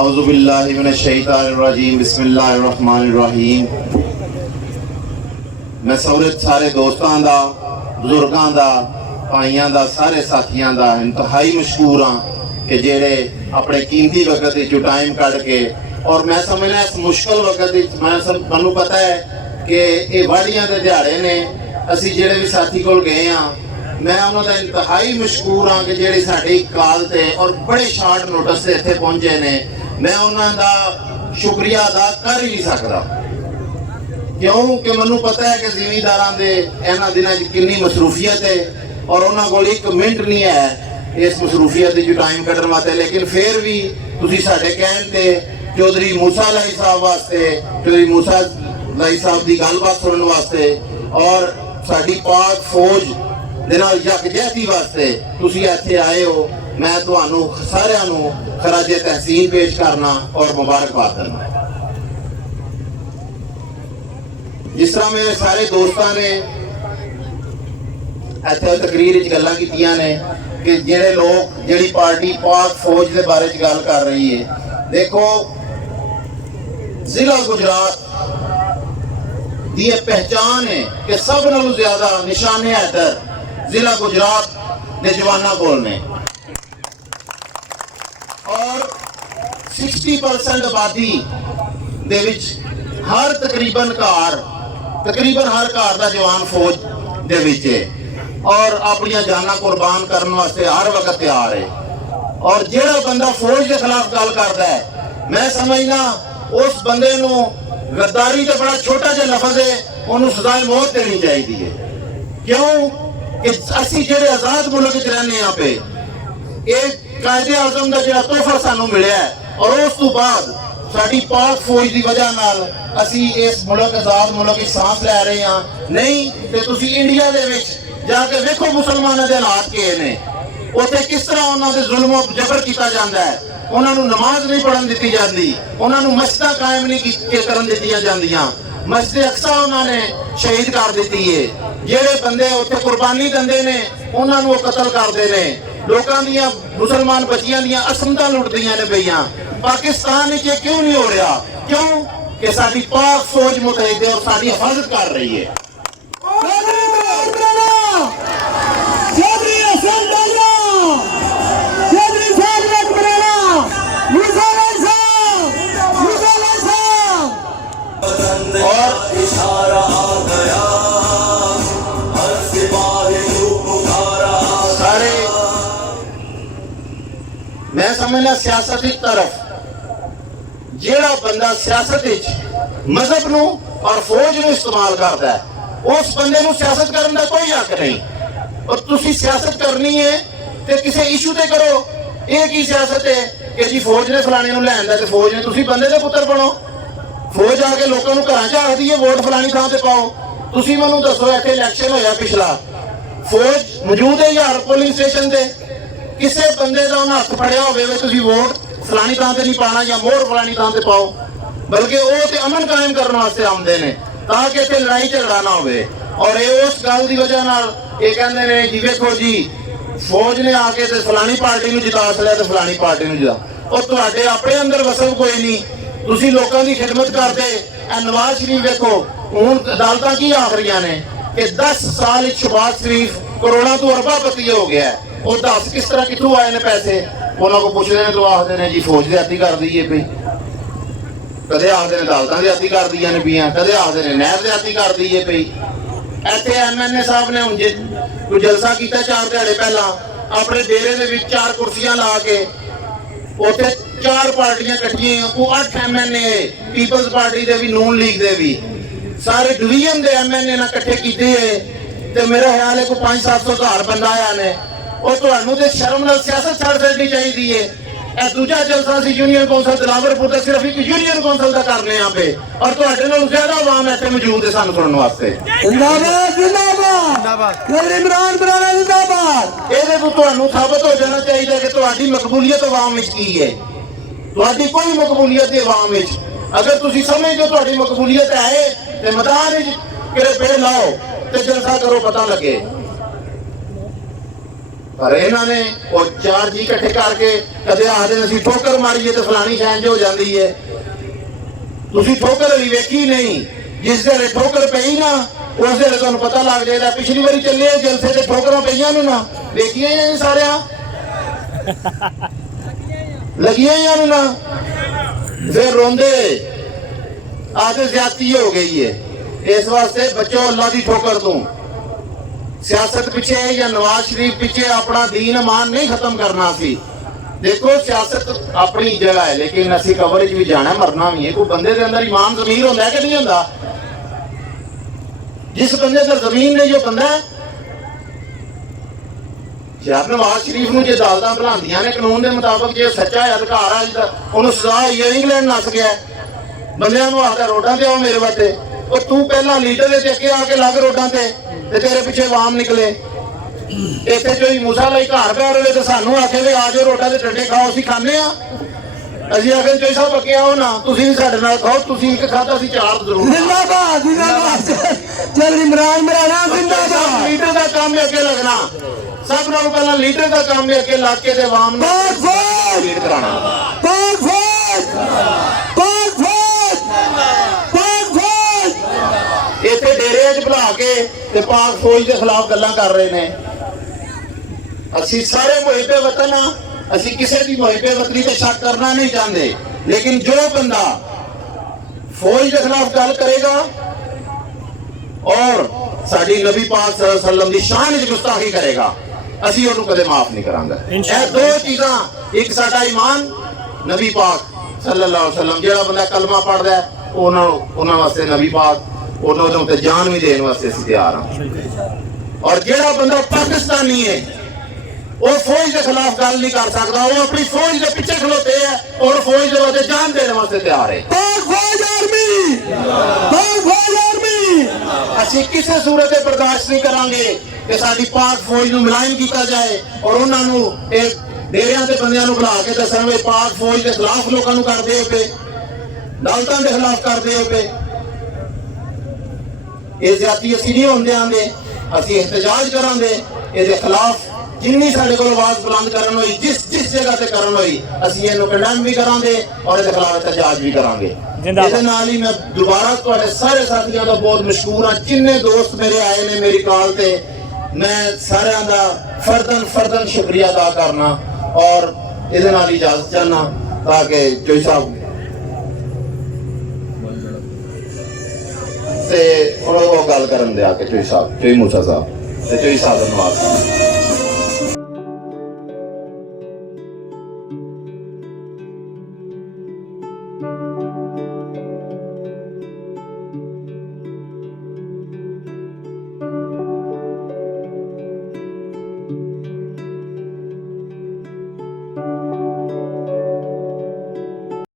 औज़ुबिल्लाहि मिनश्शैतानिर्रजीम बिस्मिल्लाहिर्रहमानिर्रहीम। मैं सारे दोस्तों का, बुजुर्गों का, भाइयों का, सारे साथियों का इंतहाई मशहूर हाँ कि जेड़े अपने कीमती वक्त जो टाइम कढ़ के, और मैं समझना इस मुश्किल वक्त मैं पता है कि ये वाड़ियां के दिहाड़े ने, असी जेड़े भी साथी को गए हाँ, मैं उन्होंने इंतहाई मशहूर हाँ कि जेड़ी साड़ी कॉल से और बड़े शार्ट नोटिस से इत्थे पहुंचे ने। मैं उन्होंने शुक्रिया अदा कर ही नहीं सकता, क्योंकि मैनू पता है कि जिमीदारां दे इन्हां दिनां च कितनी मसरूफियत है और उन्होंने को एक मिनट नहीं है इस मसरूफियत जो टाइम कढ़न वास्ते। लेकिन फिर भी तुसीं साडे कहण ते चौधरी मूसा लाई साहब वास्ते, चौधरी मूसा लाई साहब की गलबात सुनने वास्ते और साडी पाक फौज दे नाल यकजहती वास्ते तुसीं इत्थे आए हो, मैं तुहानू सारिआं नू खराजे तहसीन पेश करना और मुबारकबाद करना। जिस तरह मेरे सारे दोस्तों ने इत्थे तकरीर गल्लां कीतियां ने कि जेड़े लोग जेड़ी पार्टी पाक फौज के बारे च गल कर रही है, देखो जिला गुजरात की पहचान है कि सब नालों ज्यादा निशाने हैदर जिला गुजरात के जवानों को ने, और 60% आबादी दे विच हर तकरीबन हर घर का जवान फौज दे विच है और अपनी जाना कुर्बान करने वास्ते हर वक्त तैयार है। और जेड़ा बंदा फौज के खिलाफ गल करता है, मैं समझना उस बंदे नू गद्दारी का बड़ा छोटा जिहा लफज है, उन्होंने सजाए मौत देनी चाहिए। क्यों कि असी जेड़े आजाद मुल्क च रहने यहाँ पे एक कायदे आजम का जो तोहफा सानू मिले और उस तो बाद साड़ी पाक फौज की वजह नाल असी इस मुल्क आजाद मुल्क की सांस लै रहे हैं। नहीं तो तुसी इंडिया दे विच जाके देखो मुसलमानों के हालात के ने, उत्थे किस तरह उन्होंने जुल्म जबर किया जाता है, उन्होंने नमाज नहीं पढ़न दी जाती, उन्होंने मस्जिदां कायम नहीं करन दित्तियां जांदियां, मस्जिद अक्सा उन्होंने शहीद कर दी है। जेड़े बंदे उत्थे कुर्बानी दिंदे ने उन्होंने वो कतल करते हैं, लोगों दी मुसलमान बच्चियां दी असमतां लुटदियां ने पईयां। पाकिस्तान ये क्यों नहीं हो रहा? क्यों कि साडी पाक फौज मुतहद है और साडी हिफाजत कर रही है। मैं समझना सियासत की तरफ जेड़ा बंदा सियासत मजहब नू और फौज नू इस्तेमाल करता है, उस बंदे नू सियासत करने का कोई हक नहीं। और तुसी सियासत करनी है तो किसी इशू ते करो। एक ही सियासत है कि जी फौज ने फलाने नू लैंदा ते फौज ने, तुसी बंदे दे पुत्र बनो। फौज आके लोगों को घर च आखदी है वोट फलानी थां ते पाओ। तुसी मैनू दसो इत्थे इलैक्शन होया पिछला, फौज मौजूद है यार पोलिंग स्टेशन ते, किसी बंदे का उन्हें हथ फड़िया हो वोट फलानी थां ते नहीं पाना या मोहर फलानी थां ते पाओ, बल्कि वो तो अमन कायम करने वास्ते आते हैं ताकि इतने लड़ाई झगड़ा ना हो। और ये उस गल की वजह ये कहते हैं जी देखो जी फौज ने आके तो फलानी पार्टी में जिता लिया तो फलानी पार्टी में जिता, और तुहाडे अपने अंदर वसल कोई नहीं, तुसी लोगों की खिदमत करते। नवाज शरीफ देखो हुण अदालतां की आख रही ने कि 10 साल शहबाज शरीफ करोड़ों तो अरबापति हो गया है। वो दस किस तरह कितों आए ने पैसे, उन्होंने को पूछते हैं तो आखते हैं जी फौज ज्यादती कर दी है पई, कदे आखते हैं अदालतां ज्यादती कर दी ने पईयां, कदे आखते हैं नहर ज्यादती कर दी है पई। इत्थे MNA साहब ने हुण कोई जलसा किया 4 दिहाड़े पहला अपने डेरे दे विच 4 कुर्सियां ला के, उत्थे 4 पार्टियां कट्ठियां, वो 8 MNA पीपल्स पार्टी दे भी नून लीग दे भी सारे डिवीजन दे MNA ना कट्ठे कीते ते मेरा ख्याल है कोई 500-700 हज़ार बंदा आया ने। और तुहानू ते शर्म नाल सियासत छड़ देनी चाहिए है। दूजा जलसा सी यूनियन कौंसल दिलावरपुर ते सिर्फ एक यूनियन कौंसल का करने यहाँ पे, और तुहाडे नालों ज्यादा आवाम इत्थे मौजूद है सानू सुनने वास्ते। जिंदाबाद जिंदाबाद इमरान बराड़ा जिंदाबाद। इहदे तो तुहानू साबित हो जाना चाहिए कि तुहाडी मकबूलियत आवाम विच की है। तुहाडी कोई मकबूलियत नहीं आवाम विच। अगर तुसीं समझदे तुहाडी मकबूलियत है ते मैदान विच किरे पेड़ लाओ ते जलसा करो, पता लगे। पर इन्होंने वो 4 जी इकट्ठे करके कदे आखते असं ठोकर मारीए तो फलानी शैन जो हो जाती है। तुसी ठोकर अभी वेखी नहीं, जिस वेले ठोकर पई ना उस वेले तुहानू पता लग जाएगा। पिछली बारी चले जलसे से ठोकर पईयां ने ना, वेखियां ही सारे लगियां ही ना, फिर रोंदे आते ज्यादती हो गई है। इस वास्ते बच्चों अल्लाह की ठोकर तू सियासत पिछे या नवाज शरीफ पिछे अपना दीन ईमान नहीं खत्म करना सी। देखो सियासत अपनी जगह है, लेकिन असी कवरेज भी जाना मरना भी है। कोई बंदे के अंदर ईमान जमीर होता है कि नहीं होता? जिस बंदे अंदर जमीन नहीं जो बंदा है यार नवाज शरीफ ਨੂੰ ਜੇ ਅਦਾਲਤਾਂ ਭਲਾਉਂਦੀਆਂ ਨੇ ਕਾਨੂੰਨ ਦੇ ਮੁਤਾਬਕ, ਜੇ ਸੱਚਾ ਅਧਿਕਾਰ ਆ ਜਿਹਦਾ ਉਹਨੂੰ ਸਜ਼ਾ ਹੋਈ ਹੈ। ਇੰਗਲੈਂਡ ਨੱਸ ਗਿਆ ਬੰਦਿਆਂ ਨੂੰ ਆਖਦਾ ਰੋਡਾਂ ਤੇ ਆਓ ਮੇਰੇ ਵਾਸਤੇ। ਉਹ ਤੂੰ ਪਹਿਲਾਂ ਲੀਡਰ ਦੇ ਅੱਗੇ ਆ ਕੇ ਲੱਗ ਰੋਡਾਂ ਤੇ तेरे पिछे आवाम निकले। इतने जो मूसा लाई घर प्यार हो तो सानू आखे भी आ जाओ रोटा के डंडे खाओ, असी खाने असी आखे चोई साहब अगे आओ ना, तुसी भी साडे नाल खाओ। तुसी एक खाता असी 4 जरूर। जिंदाबाद जिंदाबाद चल इमरान मराना जिंदाबाद। लीडर का काम में अगे लगना, सब नालों पहला लीडर का काम में अगे लग के आवाम लीड कराना। इतने डेरे च बुला के पाक फौज के खिलाफ गल्लां कर रहे ने। असी सारे मुहिबे वतन हाँ, असी किसी भी मुहिबे वतनी पे शक करना नहीं चाहते, लेकिन जो बंदा फौज के खिलाफ गल करेगा और साडी नबी पाक सल्लल्लाहु अलैहि वसल्लम की शान च गुस्ताखी करेगा, असी उन्हें कदे माफ नहीं करांगे। ये 2 चीज़ां, एक साडा ईमान, नबी पाक सल्लल्लाहु अलैहि वसल्लम। जिहड़ा बंदा कलमा पढ़दा है उन्हां वास्ते नबी पाक उन्होंने जान भी देने वास्ते असीं तैयार हाँ। और जिहड़ा बंदा पाकिस्तानी है वो फौज के खिलाफ गल नहीं कर सकता, वो अपनी फौज के पीछे खलोते है और फौज के वास्ते जान देने वास्ते तैयार है। असीं किसी सूरत बर्दाश्त नहीं करांगे कि साडी पाक फौज नूं मुलायम किया जाए और उन्होंने एक डेरियां ते बंदियां नूं बुला के दसन वे पाक फौज के खिलाफ लोगों नूं करदे हो पे, दौलतां के खिलाफ करदे हो पे। ये ज्यादती असीं नहीं होंदे आंदे, असीं एहतजाज करांगे इहदे खिलाफ। जिन्नी साडे कोल आवाज़ बुलंद करन होई, जिस जगह ते करन होई, असीं इहनूं कंडेम भी करांगे और इहदे खिलाफ एहतजाज भी करांगे। इहदे नाल ही मैं दोबारा तुहाडे सारे साथियों का बहुत मशहूर हाँ। जिन्ने दोस्त मेरे आए ने मेरी कॉल ते, मैं सारिਆਂ ਦਾ फर्दन शुक्रिया अदा करना और इहदे नाल इजाजत चाहना ताकि चोई साहब ते गल करन दिया कि चोई मूसा साहब ते चोई साहब नवाज।